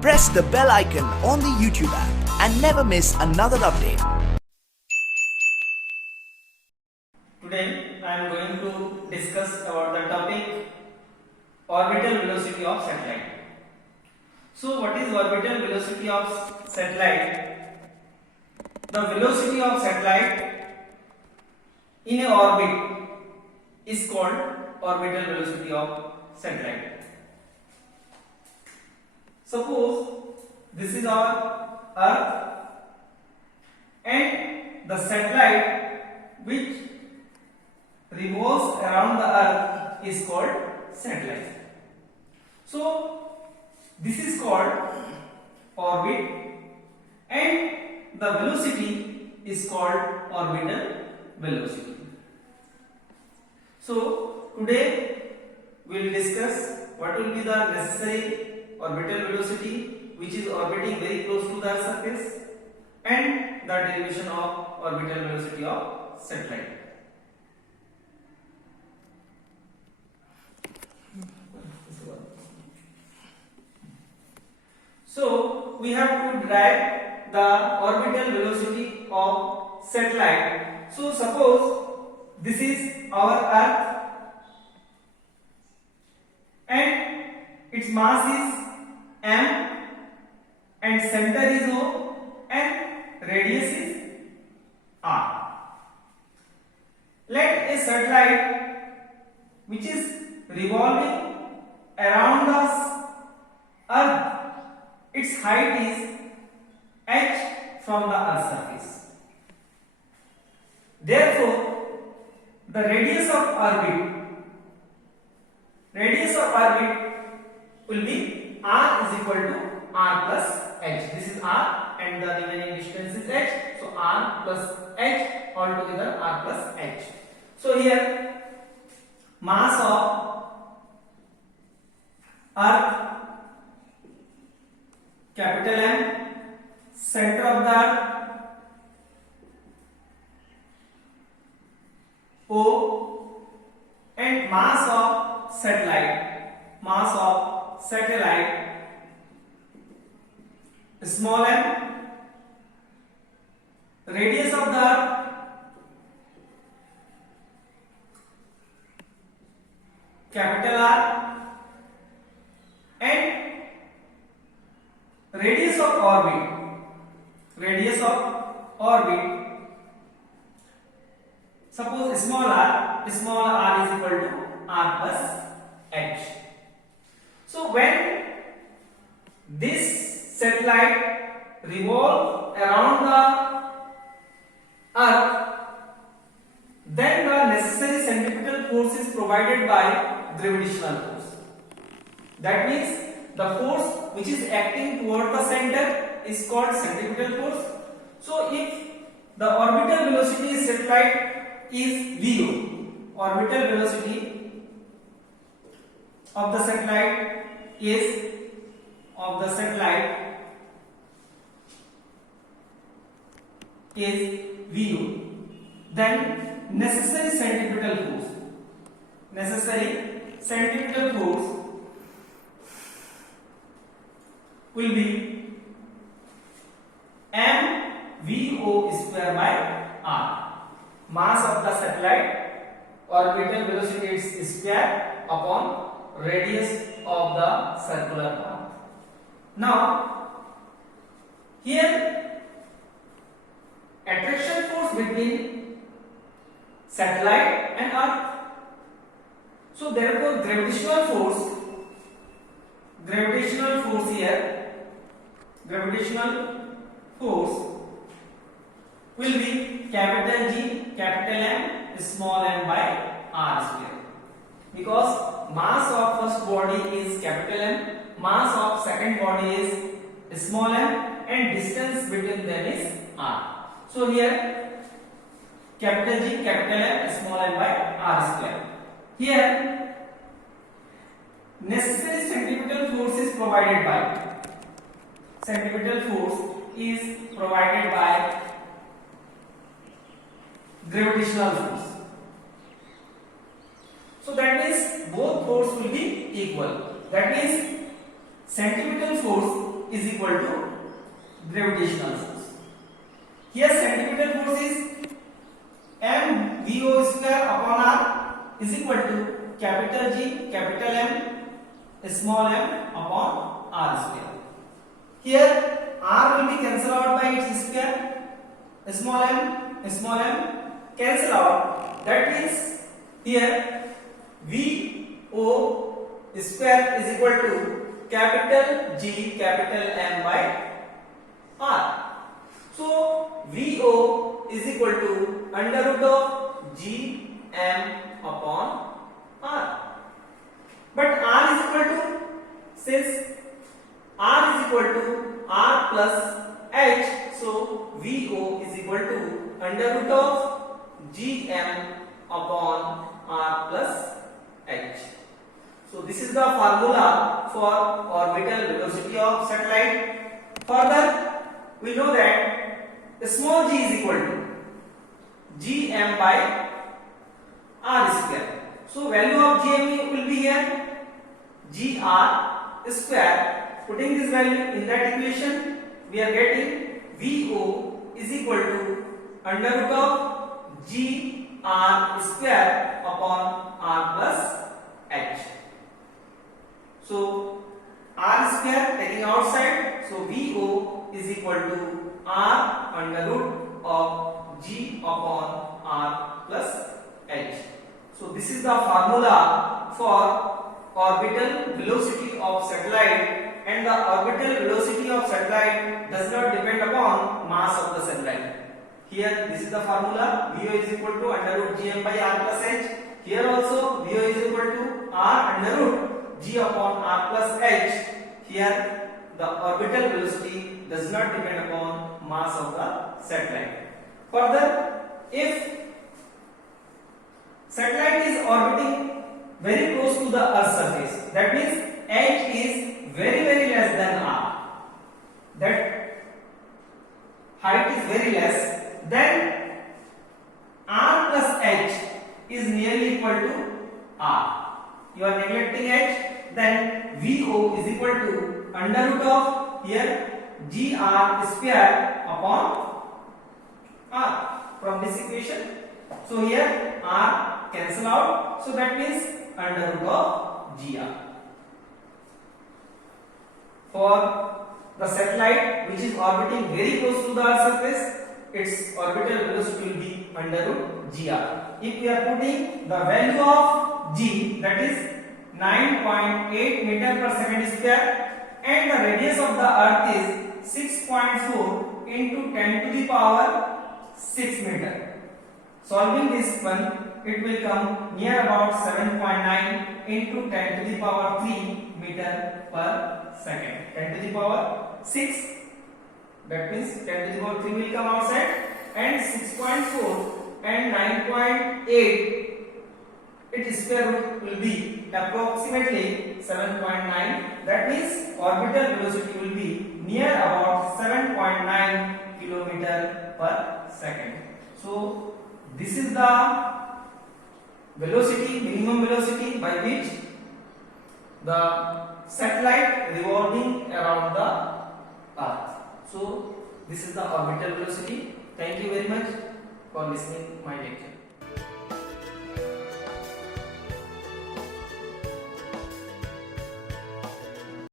Press the bell icon on the YouTube app and never miss another update. Today I am going to discuss about the topic orbital velocity of satellite. So what is orbital velocity of satellite? The velocity of satellite in a orbit is called orbital velocity of satellite. Suppose this is our Earth and the satellite which revolves around the Earth is called satellite. So this is called orbit and the velocity is called orbital velocity. So today we will discuss what will be the necessary orbital velocity which is orbiting very close to the surface and the derivation of orbital velocity of satellite. So we have to derive the orbital velocity of satellite. So suppose this is our Earth and its mass is m and center is O and radius is r. Let a satellite which is revolving around the Earth, its height is h from the Earth's surface. Therefore, the radius of orbit will be r is equal to r plus h. This is r and the remaining distance is h. So r plus h altogether r plus h. So here mass of Earth capital M, center of the Earth O and mass of satellite small m, radius of the Earth capital R and radius of orbit suppose small r is equal to r plus h. So when this satellite revolves around the Earth, then the necessary centripetal force is provided by gravitational force. That means the force which is acting toward the center is called centripetal force. So if the orbital velocity of satellite is VO, orbital velocity of the satellite is VO, then necessary centripetal force will be mVO square by r. Mass of the satellite, orbital velocity is square upon radius of the circular path. Now here attraction force between satellite and Earth. So therefore gravitational force will be capital G, capital M, small m by r square. Because mass of first body is capital M, mass of second body is small m, and distance between them is r. So here capital G, capital M, small m by r square. Here necessary centripetal force is provided by gravitational force. So that means both force will be equal. That means centripetal force is equal to gravitational force. Here centripetal force is mvo square upon r is equal to capital G capital M small m upon r square. Here r will be cancelled out by its square, small m cancel out. That means here VO square is equal to capital G capital M by R. So VO is equal to under root of G M upon R. But R is equal to, since R is equal to R plus H, so VO is equal to under root of Gm upon R plus H. So this is the formula for orbital velocity of satellite. Further, we know that small g is equal to Gm by R square. So value of Gm will be here Gr square. Putting this value in that equation, we are getting VO is equal to under root of Gr square upon R plus H. So R square taking outside, so VO is equal to R under root of G upon R plus H. So this is the formula for orbital velocity of satellite, and the orbital velocity of satellite does not depend upon mass of the satellite. Here this is the formula, VO is equal to under root Gm by R plus H. Here also VO is equal to R under root G upon R plus H. Here the orbital velocity does not depend upon mass of the satellite. Further, if satellite is orbiting very close to the Earth's surface, that means H is very less than R, that height is very less, then R plus H is nearly equal to R. You are neglecting H, then VO is equal to under root of here Gr square upon R from this equation. So here R cancel out, so that means under root of Gr. For the satellite which is orbiting very close to the Earth's surface, its orbital velocity will be under root Gr. If we are putting the value of G, that is 9.8 meter per second square, and the radius of the Earth is 6.4 into 10 to the power 6 meter. Solving this one, it will come near about 7.9 into 10 to the power 3 meter per second. 10 to the power 6, that means 10 to the power 3 will come outside, and 6.4 and 9.8, its square root will be approximately 7.9. That means orbital velocity will be near about 7.9 kilometer per second. So this is the velocity, minimum velocity by which the satellite revolving around the Earth. So this is the orbital velocity. Thank you very much for listening my lecture.